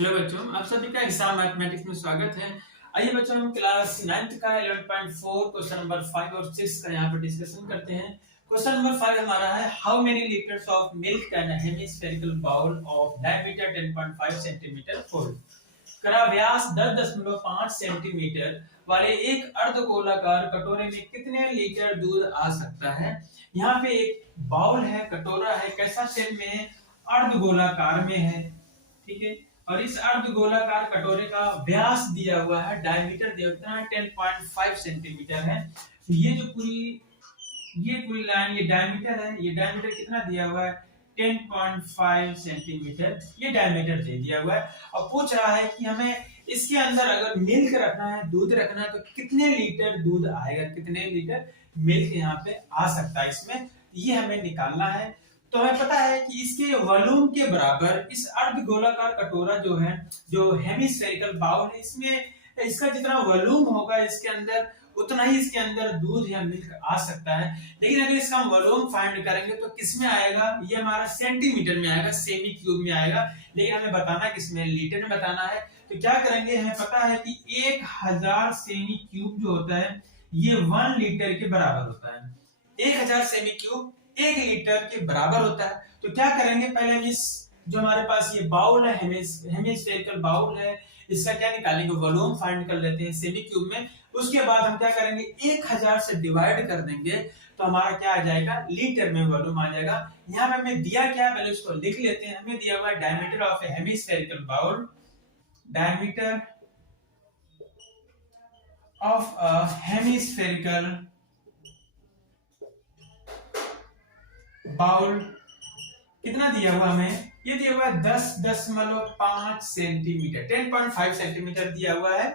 Hello बच्चों, आप सभी का हिसाब मैथमेटिक्स में स्वागत है। आइए बच्चों, हम क्लास 9th का 11.4 क्वेश्चन नंबर 5 और 6 का यहाँ पर डिस्कशन करते हैं। क्वेश्चन नंबर 5 हमारा है, how many litres of milk can a hemispherical bowl of diameter 10.5 centimetre hold. करा व्यास 10.5 सेंटीमीटर वाले एक अर्धगोलाकार कटोरे में कितने लीटर दूध आ सकता है। यहाँ पे एक बाउल है, कटोरा है, कैसा शेप में है, अर्धगोलाकार में है, ठीक है। और इस अर्धगोलाकार कटोरे का व्यास दिया हुआ है, डायमीटर दिया है 10.5 सेंटीमीटर है। तो ये पूरी लाइन, ये डायमीटर है, ये डायमीटर कितना दिया हुआ है 10.5 सेंटीमीटर, ये डायमीटर दे दिया हुआ है। और पूछ रहा है कि हमें इसके अंदर अगर मिल्क रखना है, दूध रखना है, तो कितने लीटर दूध आएगा, कितने लीटर मिल्क यहाँ पे आ सकता है इसमें, ये हमें निकालना है। तो हमें पता है कि इसके वॉल्यूम के बराबर इस अर्धगोलाकार कटोरा जो है, जो हेमिस्फेरिकल बाउल है, इसमें इसका जितना वॉल्यूम होगा इसके अंदर, उतना ही इसके अंदर दूध या मिल्क आ सकता है। लेकिन अगर इसका हम वॉल्यूम फाइंड करेंगे तो किसमें आएगा, ये हमारा सेंटीमीटर में आएगा, सेमी क्यूब में आएगा। लेकिन हमें बताना किसमें, लीटर में बताना है। तो क्या करेंगे, हमें पता है कि 1000 सेमी क्यूब जो होता है ये 1 लीटर के बराबर होता है। 1000 सेमी क्यूब 1 लीटर के बराबर होता है। तो क्या करेंगे, पहले हम इस जो हमारे पास ये बाउल है, हेमिस्फेरिकल बाउल है, इसका क्या निकालेंगे, वॉल्यूम फाइंड कर लेते हैं सेमी क्यूब में। उसके बाद हम क्या करेंगे, 1000 से डिवाइड कर देंगे तो हमारा क्या आ जाएगा, लीटर में वॉल्यूम आ जाएगा। यहाँ पे हमें दिया क्या, पहले उसको लिख लेते हैं। हमें दिया हुआ है diameter of a hemispherical bowl, diameter of a hemispherical bowl कितना दिया हुआ हमें, ये दिया हुआ है 10.5 सेंटीमीटर, 10.5 सेंटीमीटर दिया हुआ है।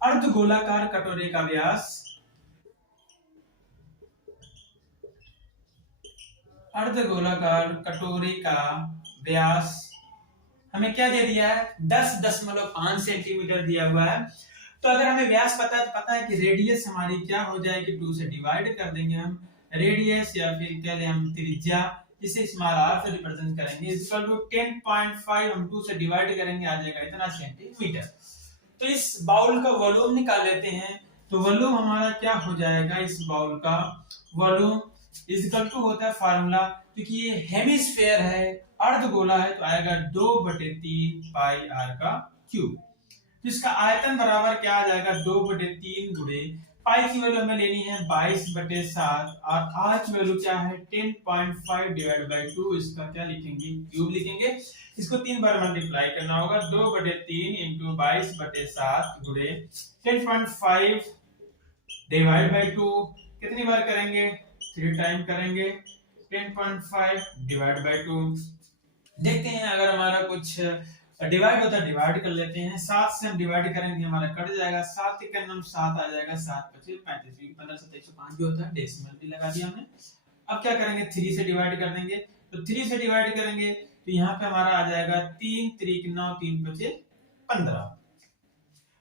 अर्धगोलाकार कटोरे का व्यास, अर्धगोलाकार कटोरे का व्यास हमें क्या दे दिया है, 10.5 सेंटीमीटर दिया हुआ है। तो अगर हमें व्यास पता है तो पता है कि रेडियस हमारी क्या हो जाएगी, 2 से डिवाइड कर देंगे हम रेडियस, या फिर कह लें हम त्रिज्या, जिसे स्मॉल r से रिप्रेजेंट करेंगे, इक्वल टू 10.5 हम 2 से डिवाइड करेंगे, आ जाएगा इतना सेंटीमीटर। तो इस बाउल का वॉल्यूम निकाल लेते हैं। तो वॉल्यूम हमारा क्या हो जाएगा, इस बाउल का वॉल्यूम इक्वल टू होता है फार्मूला, क्योंकि ये हेमिस्फेयर है, अर्धगोला है, तो आएगा 2/3 पाई r का क्यूब। तो इसका आयतन बराबर क्या आ जाएगा, 2/3 गुणे पाई की वैल्यू हमें लेनी है 22/7 और r की वैल्यू क्या है 10.5 डिवाइड बाय 2, इसका क्या लिखेंगे, क्यूब लिखेंगे। इसको 3 बार मल्टीप्लाई करना होगा, 2/3 इंटू 22/7 गुणे 10.5 डिवाइड बाय 2, कितनी बार करेंगे, 3 टाइम करेंगे, 10.5 डिवाइड बाय 2। देखते हैं अगर हमारा कुछ डिवाइड होता है, डिवाइड कर लेते हैं। 7 से हम डिवाइड करेंगे, हमारा कट जाएगा, 7 के नम 7 आ जाएगा, 7 25 35 15 7 105 जो होता है, डेसिमल भी लगा दिया हमने। अब क्या करेंगे, 3 से डिवाइड कर देंगे। तो 3 से डिवाइड करेंगे तो यहाँ पे हमारा आ जाएगा 3 3 9 3 5 15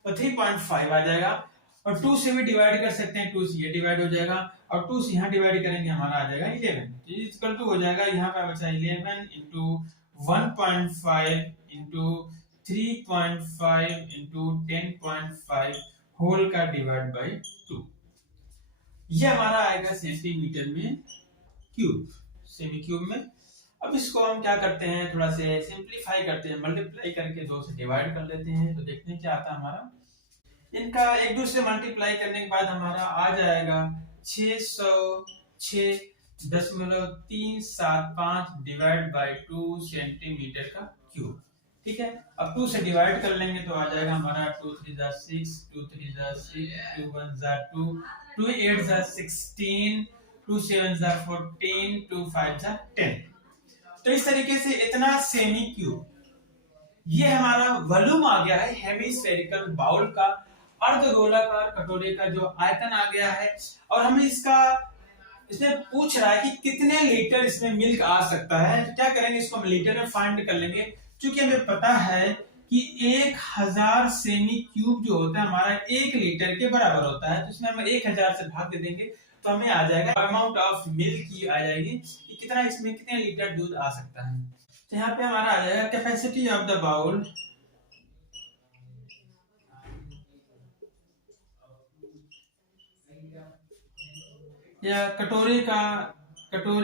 और 3.5 आ जाएगा। और 2 से भी डिवाइड कर सकते हैं, 2 से ये डिवाइड हो जाएगा और 2 से यहाँ डिवाइड करेंगे, हमारा आ जाएगा 11 इक्वल टू हो जाएगा, यहाँ पे बचा 11 इंटू 1.5 इंटू 3.5 इंटू 10.5 होल का डिवाइड बाय 2, ये हमारा आएगा सेंटीमीटर में क्यूब, सेमी क्यूब में। अब इसको हम क्या करते हैं, थोड़ा से सिंपलीफाई करते हैं, मल्टीप्लाई करके 2 से डिवाइड कर लेते हैं। तो देखते हैं क्या आता है हमारा, इनका एक दूसरे मल्टीप्लाई करने के बाद हमारा आ जाएगा 606.375 डिवाइड बाय 2 सेंटीमीटर का क्यूब, ठीक है। अब 2 से डिवाइड कर लेंगे तो आ जाएगा हमारा 2 3 6 2 3 6 2 1 2 2 8 16 2 7 14 2 5 10। तो इस तरीके से इतना सेमी क्यूब, ये हमारा वॉल्यूम आ गया है हेमिस्फेरिकल बाउल का, अर्धगोलाकार कटोरे का जो आयतन आ गया है। और हमें इसमें पूछ रहा है कि कितने लीटर इसमें मिल्क आ सकता है। तो क्या करेंगे, इसको हम लीटर में फाइंड कर लेंगे। क्योंकि हमें पता है कि 1000 सेमी क्यूब जो होता है हमारा 1 लीटर के बराबर होता है, तो इसमें हम 1000 से भाग दे देंगे तो हमें आ जाएगा अमाउंट ऑफ मिल्क की आ जाएगी कि कितना इसमें कितने लीटर दूध आ सकता है। तो यहाँ पे हमारा आ जाएगा कैपेसिटी ऑफ द बाउल, या कटोरे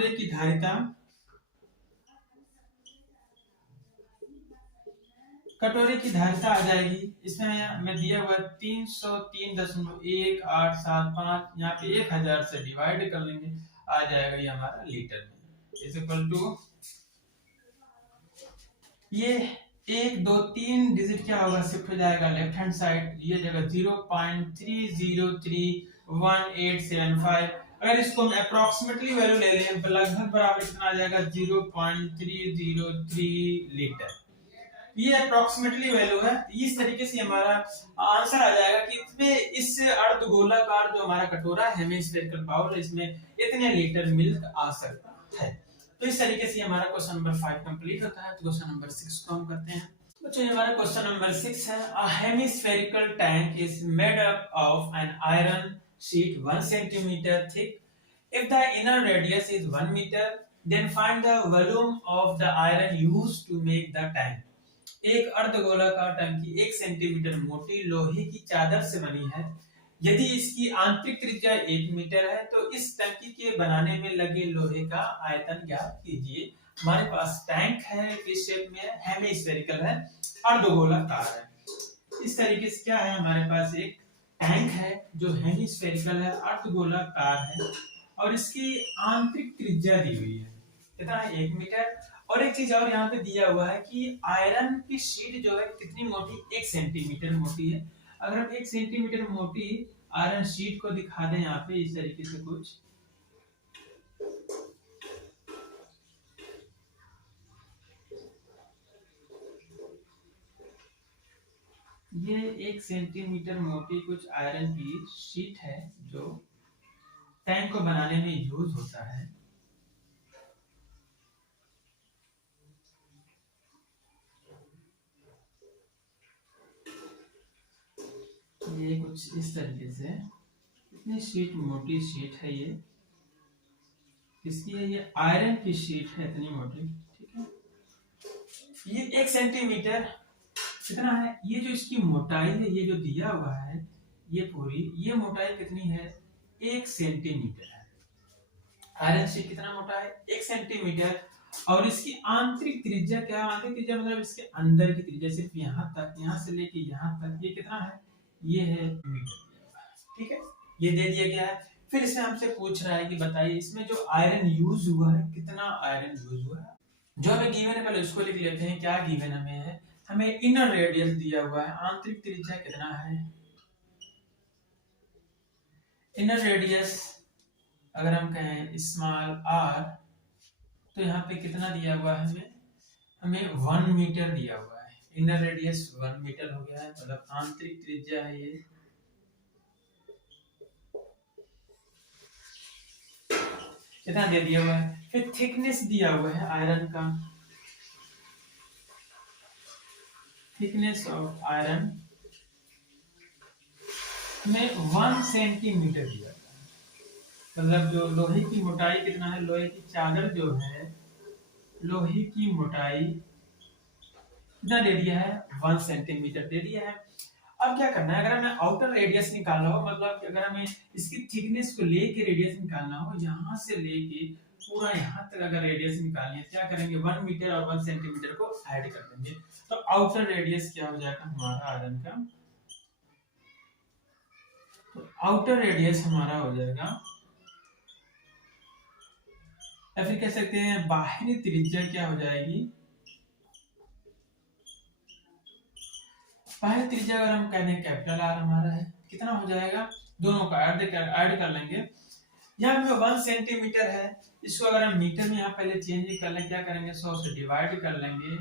की धारिता, कटोरे की धारिता आ जाएगी। इसमें मैं दिया हुआ 303.1875, यहाँ पे 1000 से डिवाइड कर लेंगे, आ जाएगा ये हमारा लीटर में। इज इक्वल टू ये 1 2 3 डिजिट क्या होगा, शिफ्ट हो जाएगा लेफ्ट हैंड साइड, ये जगह 0.3031875। अगर इसको हम अप्रोक्सीमेटली वैल्यू ले लें, लगभग बराबर कितना आ जाएगा, 0.303 लीटर। ये अप्रोक्सीमेटली वैल्यू है। इस तरीके से हमारा आंसर आ जाएगा कि इसमें इस अर्धगोलाकार जो हमारा कटोरा है, हेमिस्फेरिकल बाउल, इसमें इतने लीटर मिल्क आ सकता है। तो इस तरीके से हमारा क्वेश्चन नंबर 5 कंप्लीट होता है। तो क्वेश्चन नंबर 6 को हम करते हैं। बच्चों हमारा क्वेश्चन नंबर 6 है, a hemispherical tank is made up of an iron sheet 1 centimetre thick. If the inner radius is 1 metre, then find the volume of the iron used to make the tank. एक अर्धगोलाकार टंकी 1 centimetre मोटी लोहे की चादर से बनी है। यदि इसकी आंतरिक त्रिज्या 1 मीटर है, तो इस टंकी के बनाने में लगे लोहे का आयतन ज्ञात कीजिए। हमारे पास टैंक है, किस शेप में है, हेमिस्फेरिकल है, अर्धगोलाकार है। इस तरीके से क्या है, हमारे पास एक टैंक है जो हेमिस्फेरिकल है, अर्धगोलाकार है, और इसकी आंतरिक त्रिज्या दी हुई है, कितना है, 1 मीटर। और एक चीज और यहाँ पे दिया हुआ है कि आयरन की शीट जो है कितनी मोटी, 1 सेंटीमीटर मोटी है। अगर हम 1 सेंटीमीटर मोटी आयरन शीट को दिखा दें यहाँ पे इस तरीके से कुछ, ये 1 सेंटीमीटर मोटी कुछ आयरन की शीट है जो टैंक को बनाने में यूज होता है। ये कुछ इस तरीके से, इतनी शीट, मोटी शीट है ये, इसकी है, ये आयरन की शीट है इतनी मोटी, ठीक है। ये 1 सेंटीमीटर कितना है, ये जो इसकी मोटाई है, ये जो दिया हुआ है, ये पूरी, ये मोटाई कितनी है, 1 सेंटीमीटर है। आयरन शीट कितना मोटा है, 1 सेंटीमीटर। और इसकी आंतरिक त्रिज्या क्या है, आंतरिक त्रिज्या मतलब इसके अंदर की त्रिज्या, सिर्फ यहाँ तक, यहाँ से लेके यहाँ तक, ये कितना है, ये है मीटर, ठीक है। ये दे दिया गया है। फिर इसमें हमसे पूछ रहा है कि बताइए इसमें जो आयरन यूज हुआ है, कितना आयरन यूज हुआ है। जो हमें गिवन है पहले उसको लिख लेते हैं। क्या गिवन हमें है, हमें इनर रेडियस दिया हुआ है, आंतरिक त्रिज्या कितना है, इनर रेडियस अगर हम कहें स्मॉल r, तो यहाँ पे कितना दिया हुआ है, हमें 1 मीटर दिया हुआ है। इनर रेडियस 1 मीटर हो गया है, मतलब आंतरिक त्रिज्या है ये, कितना दे दिया हुआ है। फिर थिकनेस दिया हुआ है आयरन का, थिकनेस ऑफ आयरन में 1 सेंटीमीटर दिया है, मतलब जो लोहे की मोटाई कितना है, लोहे की चादर जो है, लोहे की मोटाई कितना दे दिया है, 1 सेंटीमीटर दे दिया है। अब क्या करना है, अगर हमें आउटर रेडियस निकालना हो, मतलब अगर हमें इसकी थिकनेस को लेके रेडियस निकालना हो, यहाँ से लेके पूरा यहाँ तक अगर रेडियस निकालनी है, क्या करेंगे, 1 मीटर और 1 सेंटीमीटर को ऐड कर देंगे, तो आउटर रेडियस क्या हो जाएगा हमारा आयरन का, तो आउटर रेडियस हमारा हो जाएगा, या फिर कह सकते हैं बाहरी त्रिज्या क्या हो जाएगी, बाहरी त्रिज्या अगर हम कहते हैं कैपिटल आर हमारा है, कितना हो जाएगा, दोनों का ऐड कर लेंगे। यहाँ पे 1 सेंटीमीटर है, इसको अगर हम मीटर में यहाँ पहले चेंज कर लें, क्या करेंगे, 100 से डिवाइड कर लेंगे,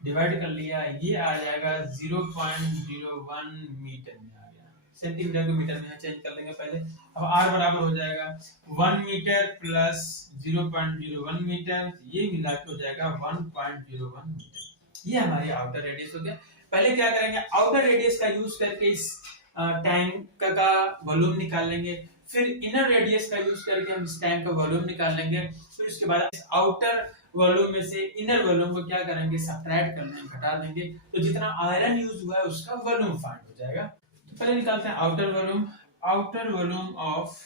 डिवाइड कर लिया, ये आ जाएगा 0.01 मीटर में आ गया, सेंटीमीटर को मीटर में चेंज कर लेंगे पहले। अब r बराबर हो जाएगा 1 मीटर प्लस 0.01 मीटर, ये मिला के हो जाएगा 1.01 मीटर। ये हमारी आउटर रेडियस हो गया। पहले क्या करेंगे, आउटर रेडियस का यूज करके इस टैंक का वॉल्यूम निकाल लेंगे, फिर इनर रेडियस का यूज करके हम इस टैंक का वॉल्यूम निकाल लेंगे, फिर उसके बाद इस आउटर वॉल्यूम में से इनर वॉल्यूम को क्या करेंगे, सब्ट्रैक्ट कर लेंगे, घटा देंगे, तो जितना आयरन यूज हुआ है उसका वॉल्यूम फाइंड हो जाएगा। तो पहले निकालते हैं outer volume, outer volume of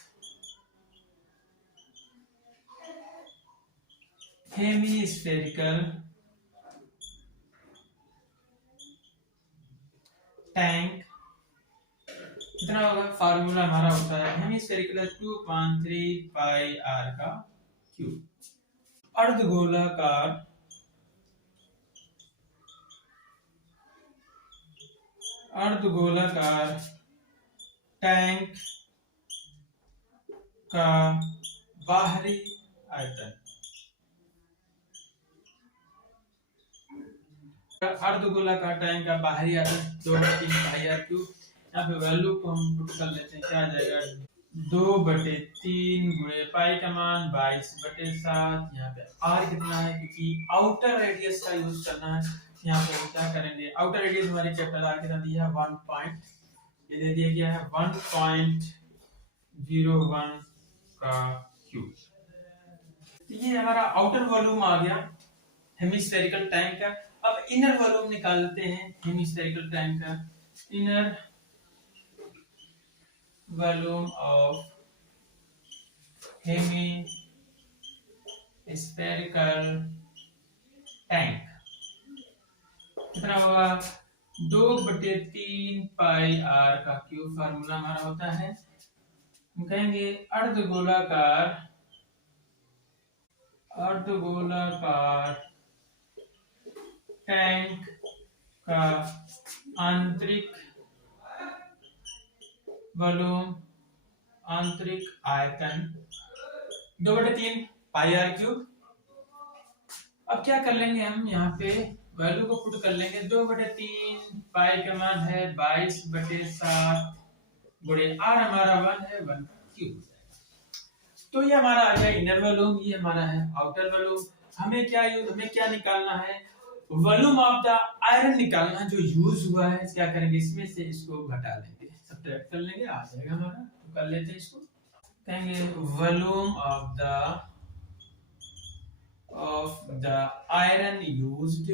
hemispherical tank कितना होगा, फार्मूला हमारा होता है हेमीस्फेरिकल 2/3 पाई आर का क्यूब। अर्धगोलाकार अर्धगोलाकार टैंक का बाहरी आयतन, अर्धगोलाकार टैंक का बाहरी आयतन 2/3 पाई आर क्यूब। यहाँ पे वैल्यू को हम पुट कर लेते हैं, क्या आ जाएगा 2/3 गुणे पाई का मान 22/7। यहाँ पे आर कितना है, क्योंकि आउटर रेडियस का यूज करना है। यहाँ पे हम क्या करेंगे, आउटर रेडियस हमारी कैपिटल आर कितना दिया है 1 पॉइंट, ये दे दिया गया है 1.01 का क्यूब। तो ये हमारा आउटर वॉल्यूम आ गया हेमिस्फेरिकल टैंक का। अब इनर वॉल्यूम निकालते हैं हेमिस्फेरिकल टैंक का। Inner volume of hemispherical tank कितना होगा 2/3 पाई आर का क्यूब। फार्मूला हमारा होता है, हम कहेंगे अर्धगोलाकार टैंक का आंतरिक वॉल्यूम, आंतरिक आयतन 2/3 पाई आर क्यूब। अब क्या कर लेंगे, हम यहाँ पे वैल्यू को पुट कर लेंगे। 2/3 पाई का मान है 22/7 गुणे आर हमारा 1 है 1 क्यूब। तो ये हमारा आ गया इनर वॉल्यूम, ये हमारा है आउटर वॉल्यूम। हमें क्या निकालना है, वॉल्यूम ऑफ द आयरन निकालना है जो यूज हुआ है। क्या करेंगे, इसमें से इसको घटा लेंगे, सब्ट्रैक्ट कर लेंगे, आ जाएगा हमारा। तो कर लेते हैं इसको, कहेंगे volume of the iron used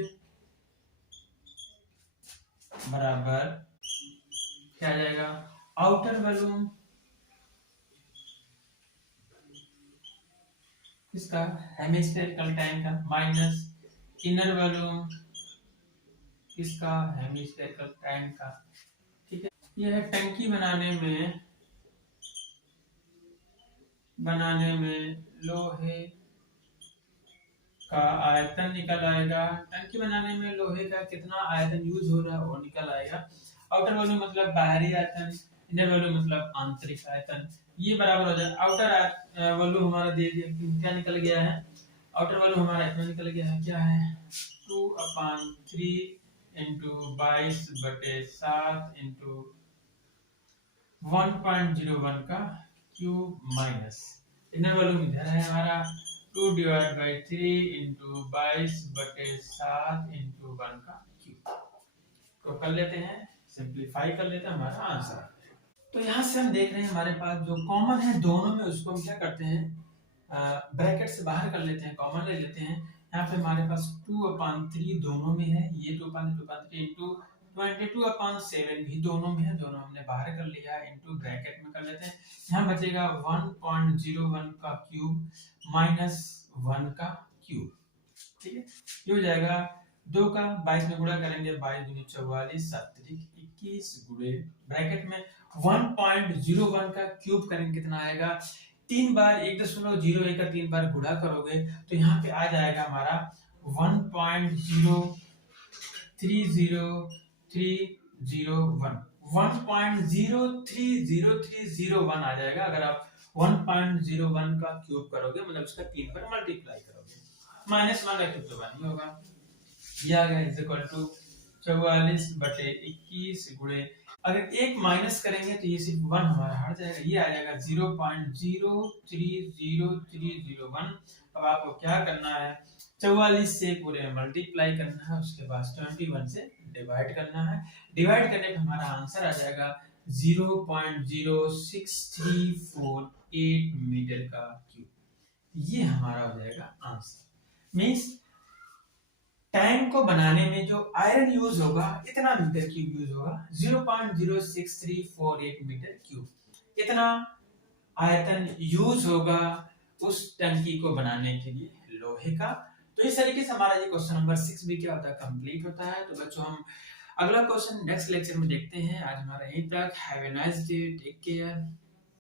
बराबर क्या आ जाएगा, आउटर वॉल्यूम इसका हेमिस्फेरिकल टैंक का माइनस इनर वॉल्यूम इसका हेमिस्फेरिकल टैंक का। ठीक है, यह है टंकी बनाने में लोहे का आयतन निकल आएगा। टंकी बनाने में लोहे का कितना आयतन यूज हो रहा है वो निकल आएगा। आउटर वॉल्यूम मतलब बाहरी आयतन, इनर वॉल्यूम मतलब आंतरिक आयतन। ये बराबर हो जाए आउटर वॉल्यूम हमारा दे दिया, क्या निकल गया है, आउटर वॉल्यूम हमारा इतना निकल गया है, क्या है 2/3 इंटू 22/7 इंटू 1.01 का क्यूब माइनस इनर वॉल्यूम इधर है हमारा 2/3 इंटू 22/7 इंटू 1 का क्यूब। तो कर लेते हैं, सिंप्लीफाई कर लेते हैं, हमारा आंसर। तो यहाँ से हम देख रहे हैं हमारे पास जो कॉमन है दोनों में, उसको हम क्या करते हैं ब्रैकेट से बाहर कर लेते हैं, कॉमन ले लेते हैं। यहाँ पे हमारे पास 2/3 दोनों में है, ये 2/3 इंटू 22/7 भी दोनों में है, दोनों हमने बाहर कर लिया है, इंटू ब्रैकेट में कर लेते हैं। यहाँ बचेगा 1.01 का क्यूब माइनस 1 का क्यूब। ठीक है, ये हो जाएगा 2 का 22 में गुणा करेंगे, 22 दूनी 44 7 21 गुणे ब्रैकेट में 1.01 का क्यूब करेंगे, कितना आएगा 3 बार 1.01 का 3 बार गुणा करोगे तो यहाँ पे आ जाएगा हमारा 1.0300301 आ जाएगा। अगर आप 1.01 का क्यूब करोगे मतलब उसका 3 पर मल्टीप्लाई करोगे, माइनस 1 रखोगे तो 1 ही होगा। ये आ गया इज इक्वल टू 44/21 गुणे, अगर एक माइनस करेंगे तो ये सिर्फ 1 हमारा हट जाएगा, ये आ जाएगा 0.0300301। अब आपको क्या करना है, 44 से पूरे मल्टीप्लाई करना है, उसके बाद 21 से डिवाइड करना है। डिवाइड करने पे हमारा आंसर आ जाएगा 0.06348 मीटर का क्यूब। ये हमारा हो जाएगा आंसर। मींस टैंक को बनाने में जो आयरन यूज होगा इतना मीटर क्यूब यूज होगा, 0.06348 मीटर क्यूब। इतना आयतन यूज होगा उस टंकी को बनाने के लिए लोहे का। तो इस तरीके से हमारा ये क्वेश्चन नंबर 6 भी क्या होता है, कंप्लीट होता है। तो बच्चों हम अगला क्वेश्चन नेक्स्ट लेक्चर में देखते हैं। आज हमारा यहीं तक। Have a nice day, take care.